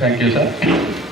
Thank you, sir.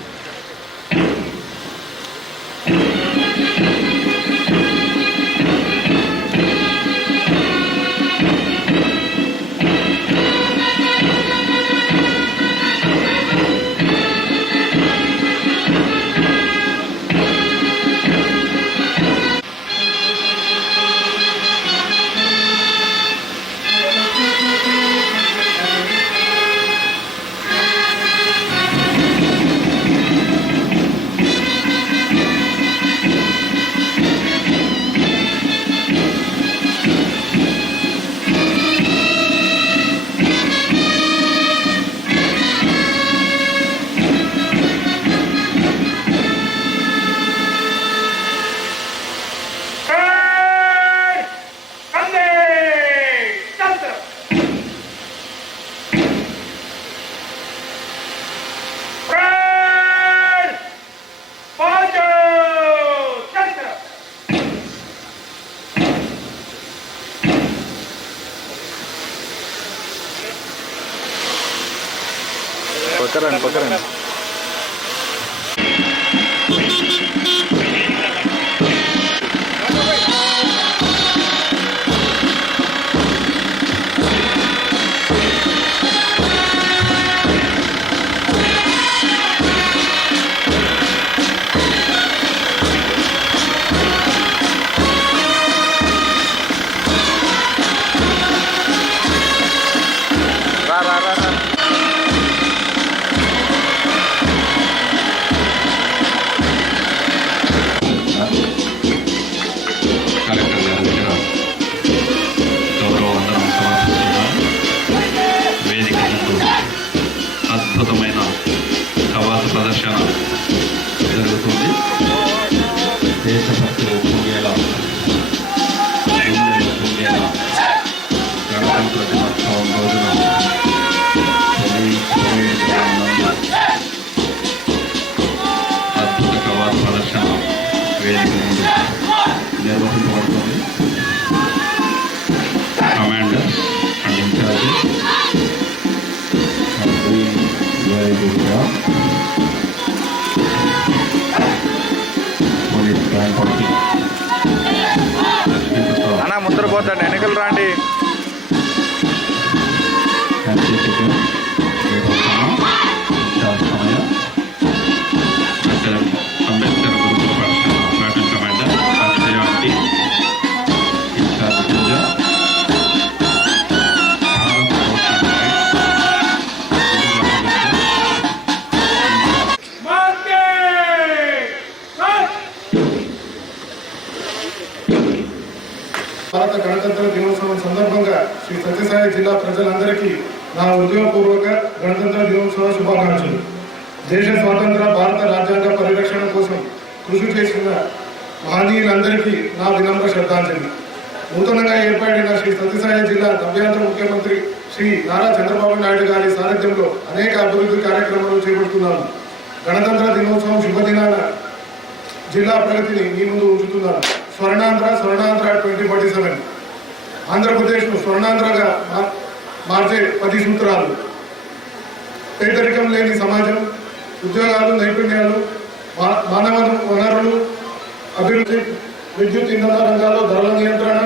Encontraremos. దేశభక్తి పొంగేలా గుండెలు పొంగేలా గణతంత్ర దినోత్సవం రోజున అద్భుత కవాతు ప్రదర్శన వేదిక ముందు నిర్వహించబడుతుంది commanders and incharges are doing ముద్రపోతాడు. వెనకలు రాండి. భారత గణతంత్ర దినోత్సవం సందర్భంగా శ్రీ సత్యసాయి జిల్లా ప్రజలందరికీ నా ఉద్యోగపూర్వక గణతంత్ర దినోత్సవ శుభాకాంక్షలు. దేశ స్వాతంత్ర భారత రాజ్యాంగ పరిరక్షణ కోసం కృషి చేసిన మహనీయులందరికీ నా వినమ్ర శ్రద్ధాంజలి. నూతనంగా ఏర్పడిన శ్రీ సత్యసాయి జిల్లా నవ్యాంధ్ర ముఖ్యమంత్రి శ్రీ నారా చంద్రబాబు నాయుడు గారి సారథ్యంలో అనేక అభివృద్ధి కార్యక్రమాలు చేపడుతున్నాను గణతంత్ర దినోత్సవం శుభదినాన జిల్లా ప్రగతిని మీ ముందు ఉంచుతున్నాను Swarnandhra Swarnandhra twenty forty seven. ఆంధ్రప్రదేశ్ను స్వర్ణాంధ్రగా మార్చే పది సూత్రాలు. పేదరికం లేని సమాజం ఉద్యోగాలు నైపుణ్యాలు మానవ వనరులు అభివృద్ధి విద్యుత్ ఇంధన రంగాల్లో ధరల నియంత్రణ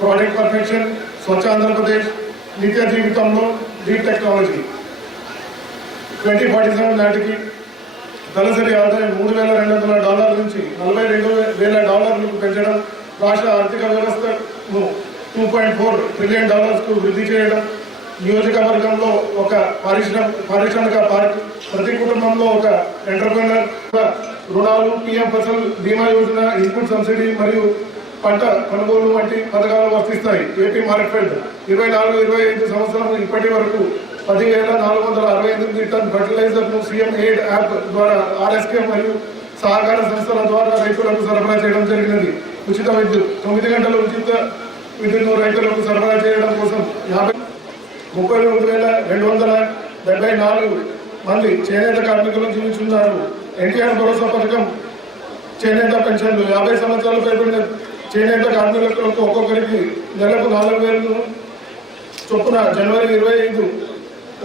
ప్రాడక్ట్ పర్ఫెక్షన్ స్వచ్ఛ ఆంధ్రప్రదేశ్ నిత్య జీవితంలో deep technology twenty forty seven నాటికి తలసరి ఆదాయం మూడు వేల రెండు వందల డాలర్ల నుంచి నలభై రెండు వేల డాలర్లకు పెంచడం రాష్ట్ర ఆర్థిక వ్యవస్థను టూ పాయింట్ ఫోర్ ట్రిలియన్ డాలర్స్కు వృద్ధి చేయడం నియోజకవర్గంలో ఒక పారిశ్రమ పారిశ్రామిక పార్క్ ప్రతి కుటుంబంలో ఒక ఎంటర్ప్రినర్ రుణాలు పిఎం ఫసల్ బీమా యోజన ఇన్పుట్ సబ్సిడీ మరియు పంట కొనుగోలు వంటి పథకాలు వర్తిస్తాయి. ఏపీ మార్కెట్ ఇరవై నాలుగు ఇరవై ఐదు సంవత్సరాలు ఇప్పటి వరకు పదివేల నాలుగు వందల అరవై ఎనిమిది టన్ ఫర్టిలైజర్ను సీఎం ఎయిడ్ యాప్ ద్వారా ఆర్ఎస్కే మరియు సహకార సంస్థల ద్వారా రైతులకు సరఫరా చేయడం జరిగినది. ఉచిత విద్యుత్ తొమ్మిది గంటల ఉచిత విద్యుత్ను రైతులకు సరఫరా చేయడం కోసం యాభై ముప్పై మూడు వేల రెండు వందల డెబ్బై నాలుగు మంది చేనేత కార్మికులు జీవిస్తున్నారు. ఎన్టీఆర్ భరోసా పథకం చేనేత పెన్షన్లు యాభై సంవత్సరాలు పైబడిన చేనేత కార్మికులకు ఒక్కొక్కరికి నెలకు నాలుగు వేలు చొప్పున జనవరి ఇరవై ఐదు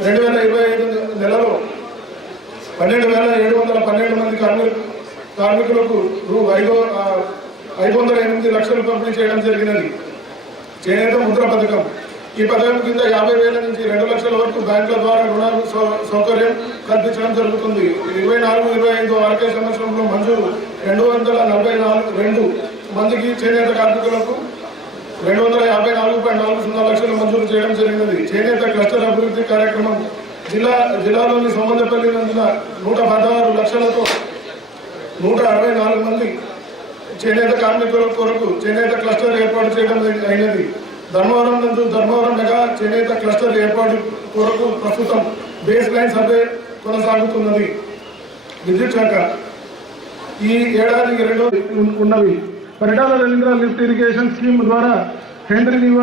రెండు వేల ఇరవై ఐదు నెలలో పన్నెండు వేల ఏడు వందల పన్నెండు మంది కార్మిక కార్మికులకు రూ ఐదు ఐదు వందల ఎనిమిది లక్షలు పంపిణీ చేయడం జరిగినది. చేనేత ముద్ర పథకం. ఈ పథకం కింద యాభై వేల నుంచి రెండు లక్షల వరకు బ్యాంకుల ద్వారా రుణాలు సౌ- సౌకర్యం కల్పించడం జరుగుతుంది. ఇరవై నాలుగు ఇరవై ఐదు ఆర్థిక సంవత్సరంలో మంజూరు రెండు వందల నలభై నాలుగు రెండు మందికి చేనేత కార్మికులకు రెండు వందల యాభై నాలుగు పాయింట్ నాలుగు సున్నా లక్షలు మంజూరు చేయడం జరిగినది. చేనేత క్లస్టర్ అభివృద్ధి కార్యక్రమం జిల్లా జిల్లాలోని సోమందపల్లి నందున నూట పదహారు లక్షలతో నూట అరవై నాలుగు మంది చేనేత కార్మికుల కొరకు చేనేత క్లస్టర్ ఏర్పాటు చేయడం అయినది. ధర్మవరం నందు ధర్మవరం మెగా చేనేత క్లస్టర్ ఏర్పాటు కొరకు ప్రస్తుతం బేస్ లైన్ సర్వే కొనసాగుతున్నది. విద్యుత్ శాఖ. ఈ ఏడాది రెండు ఉన్నవి. Paritala Ravindra lift irrigation scheme ద్వారా కేంద్రీయ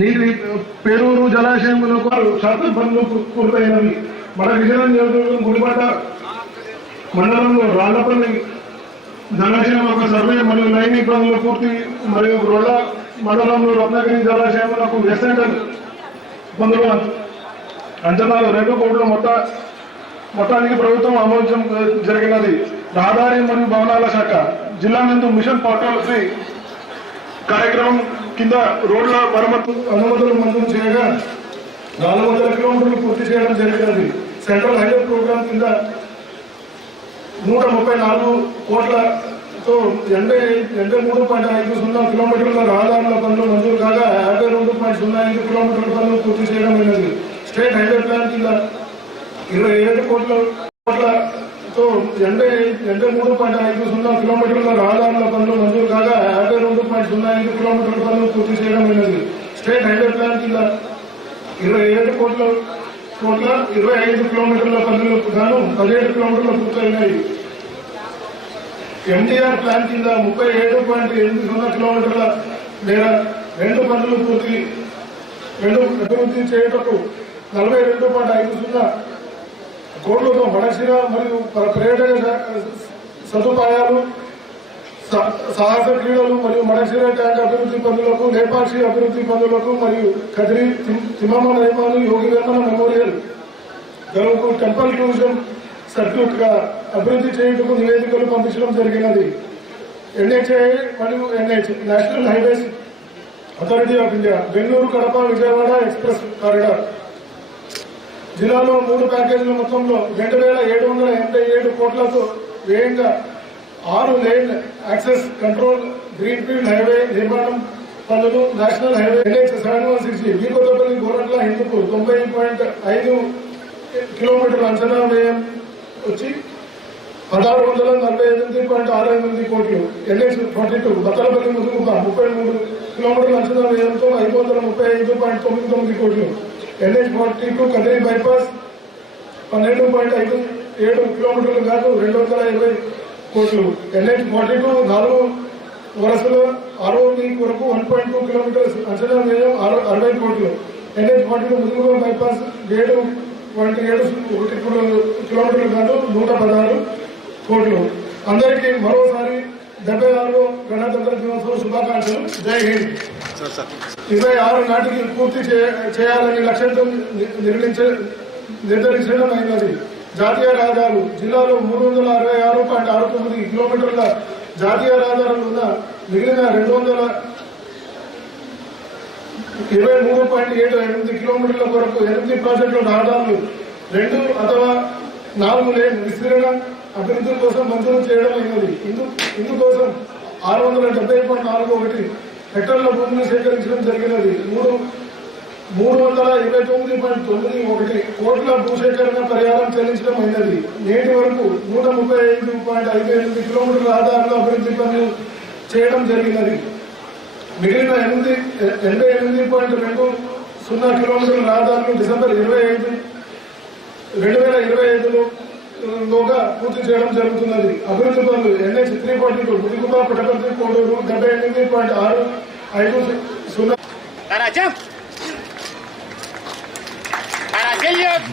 నీటి పేరూరు జలాశయంలో శాతం పనులు పూర్తయినవి మన విజయనగరం నియోజకవర్గం గుడిపాట మండలంలో రాళ్ళపల్లి జలాశయం ఒక సర్వే మరియు లైనింగ్ పనులు పూర్తి మరియు రొళ్ళ మండలంలో రత్నగిరి జలాశయంలో ఎసెంటల్ పనులు అంచనాలు. రెండు కోట్ల మొత్త మొత్తానికి ప్రభుత్వం ఆమోదం జరిగినది. రహదారి మరియు భవనాల శాఖ. జిల్లా నందు మిషన్ పోర్టల్ కార్యక్రమం కింద రోడ్ల మరమ్మతు అనుమతులు మంజూరు చేయగా నాలుగు వందల కిలోమీటర్లు పూర్తి చేయడం జరిగినది. సెంట్రల్ హైవే ప్రోగ్రామ్ కింద నూట ముప్పై నాలుగు కోట్లతో ఎనభై ఎనభై మూడు పాయింట్ ఐదు సున్నా కిలోమీటర్ల రహదారుల పనులు మంజూరు కాగా యాభై రెండు పాయింట్ సున్నా ఐదు కిలోమీటర్ల పనులు పూర్తి చేయడం జరిగింది. స్టేట్ హైవే ప్లాన్ కింద ఇరవై ఏడు కోట్ల కోట్ల సో ఎనభై ఎనభై మూడు పాయింట్ ఐదు సున్నా కిలోమీటర్ల రహదారుల పనులు మంజూరు కాగా యాభై రెండు పాయింట్ సున్నా ఐదు కిలోమీటర్ల పనులు పూర్తి చేయడం అయినది స్టేట్ హైవే ప్లాన్ కింద ఇరవై ఏడు కోట్ల కోట్ల ఇరవై ఐదు కిలోమీటర్ల పనులకు గాను పదిహేడు కిలోమీటర్లు పూర్తయినాయి. ఎన్టీఆర్ ప్లాన్ కింద ముప్పై ఏడు పాయింట్ ఎనిమిది సున్నా కిలోమీటర్ల మేర రెండు పనులు పూర్తి రెండు అభివృద్ధి చేయటకు నలభై రెండు పాయింట్ ఐదు సున్నా కోట్లతో మడశిర మరియు ప- పర్యాటక సదుపాయాలు సాహస క్రీడలు మరియు మడశిర ట్యాంక్ అభివృద్ధి పనులకు లేపాక్షి అభివృద్ధి పనులకు మరియు కదిరి తిమ్- తిమ్మమ్మ నియమాలు యోగి వేమన మెమోరియల్ గరువుకు టెంపల్ టూరిజం సర్క్యూట్గా అభివృద్ధి చేయుటకు నివేదికలు పంపించడం జరిగినది. ఎన్హెచ్ఐ మరియు NH national highways authority of India Bengaluru Kadapa Vijayawada express corridor జిల్లాలో మూడు ప్యాకేజీల మొత్తంలో రెండు వేల ఏడు వందల ఎనభై ఏడు కోట్లతో వేగంగా ఆరు lane access control green field highway నిర్మాణం పనులు national highway NH seven one sixty Vkothapalli Goratla Hindupur తొంభై పాయింట్ ఐదు కిలోమీటర్ల అంచనా వ్యయం వచ్చి పదహారు వందల నలభై ఎనిమిది పాయింట్ ఆరు ఎనిమిది కోట్లు. NH forty two Bathalapalli Mudugupa ముప్పై మూడు కిలోమీటర్ల అంచనా వ్యయంతో ఐదు వందల ముప్పై ఐదు పాయింట్ తొమ్మిది తొమ్మిది కోట్లు. NH forty two Kadiri bypass పన్నెండు పాయింట్ ఐదు ఏడు కిలోమీటర్లు కాదు రెండు వందల ఇరవై కోట్లు. ఎన్హెచ్ ఫార్టీ టూ నాలుగు వరుసలు ఆరో లింక్ వరకు వన్ పాయింట్ టూ కిలోమీటర్స్ అంచనా వ్యయం అరవై కోట్లు. NH forty two Mudugupa bypass ఏడు పాయింట్ ఏడు ఒకటి కిలోమీటర్లు కాదు నూట పదహారు కోట్లు. అందరికీ మరోసారి డెబ్బై ఆరు గణతంత్ర దినోత్సవ శుభాకాంక్షలు. జై హింద్. ఇరవై ఆరు నాటికి పూర్తి చే- చేయాలని లక్ష్యంతో ని- నిర్ణయించ నిర్ధారించడం అయినది. జాతీయ రహదారులు జిల్లాలో మూడు వందల అరవై ఆరు పాయింట్ ఆరు తొమ్మిది కిలోమీటర్ల జాతీయ రహదారులు ఉన్న మిగిలిన రెండు వందల ఇరవై మూడు పాయింట్ ఏడు ఎనిమిది కిలోమీటర్ల వరకు ఎనిమిది ప్రాజెక్టుల రహదారులు రెండు అథవా నాలుగు లేన్ విస్తీర్ణ అభివృద్ధి కోసం మంజూరు చేయడం అయినది. ఇందు ఇందుకోసం ఆరు వందల డెబ్బై పాయింట్ నాలుగు ఒకటి హెక్టార్ల భూమిని సేకరించడం జరిగినది. మూడు మూడు వందల ఇరవై తొమ్మిది పాయింట్ తొమ్మిది ఒకటి కోట్ల భూసేకరణ పరిహారం చెల్లించడం అయినది. నేటి వరకు నూట ముప్పై ఐదు పాయింట్ ఐదు ఎనిమిది కిలోమీటర్ల ఆధారంలో అభివృద్ధి పనులు చేయడం జరిగినది. మిగిలిన ఎనిమిది ఎనభై ఎనిమిది పాయింట్ రెండు సున్నా కిలోమీటర్ల రహదారులు డిసెంబర్ ఇరవై ఐదు రెండు వేల ఇరవై ఐదులో లోగా పూర్తి చేయడం జరుగుతున్నది. అభివృద్ధి పనులు NH three forty two Mudigupa Puttaparthi Koduru డెబ్బై ఎనిమిది పాయింట్ ఆరు ఐదు సున్నా!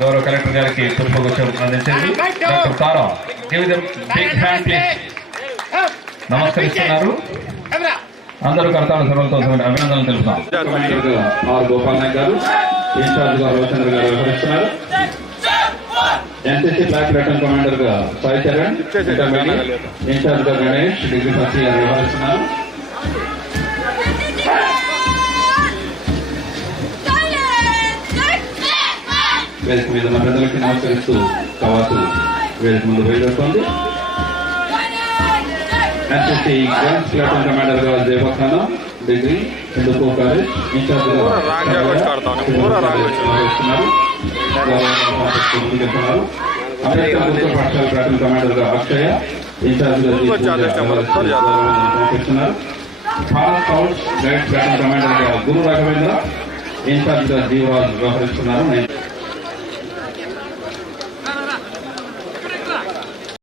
గౌరవ కలెక్టర్ గారికి పుష్పగుచ్చం అందించండి doctor Tara give them big hand please నమస్కరిస్తున్నారు! అందరూ కరతాళ సభలతో అభినందనలు తెలుపుతాం. ఆర్ గోపాల్ నాయక్ గారు ఇన్ఛార్జ్ గారు రవిచంద్ర గారు వ్యవహరిస్తున్నారు. N C C block battalion కమాండర్గా Sai Charan ఇన్ఛార్జ్గా గణేష్ డిగ్రీ ఫస్ట్ ఇయర్ వ్యవహరిస్తున్నారు. వేదిక మీద ఉన్న ప్రజలకి నమస్కరిస్తూ కవాతు వేదిక ముందు బయలుదేరుతోంది N C C girls platoon కమాండర్గా జయభక్తాన డిగ్రీ హిందూపూర్ కాలేజ్ ఇన్ఛార్జ్గా అంబేద్కర్ పాఠశాల అక్షయ ఇన్ఛార్జ్గా స్కౌట్స్ గైడ్ గురు రాఘవేంద్ర వ్యవహరిస్తున్నారు